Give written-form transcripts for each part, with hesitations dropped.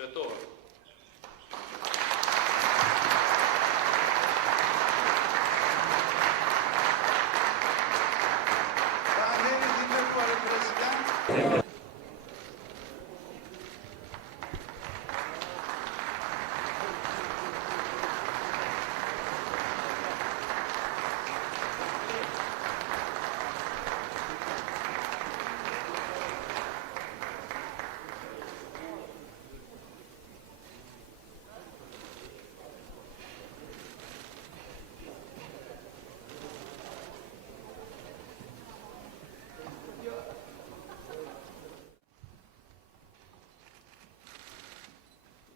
Betohet.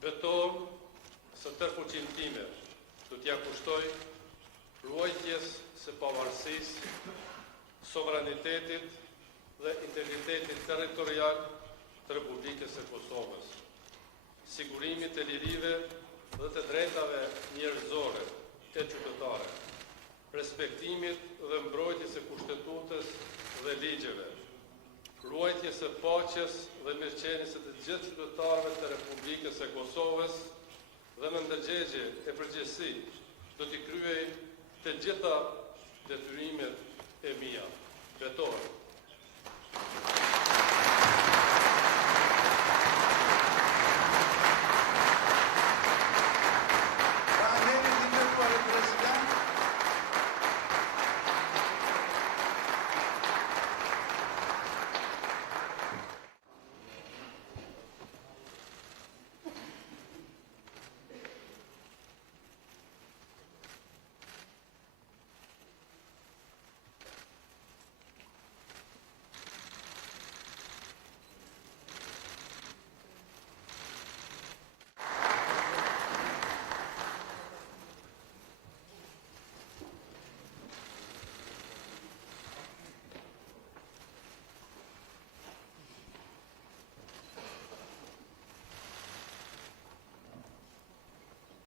Betohem se tërë fuqinë time do t'ja kushtoj ruajtjes së pavarësisë, sovranitetit dhe integritetit territorial të Republikës së Kosovës, sigurimit të lirive dhe të drejtave njerëzore e qytetare, respektimit dhe mbrojtjes së kushtetutës dhe ligjeve, ruajtjes së paqes dhe mirëqenies së të gjithë qytetarëve të Republikës së Kosovës dhe me ndërgjegje e përgjegjësi do t'i kryej të gjitha detyrimet e mia. Betohem.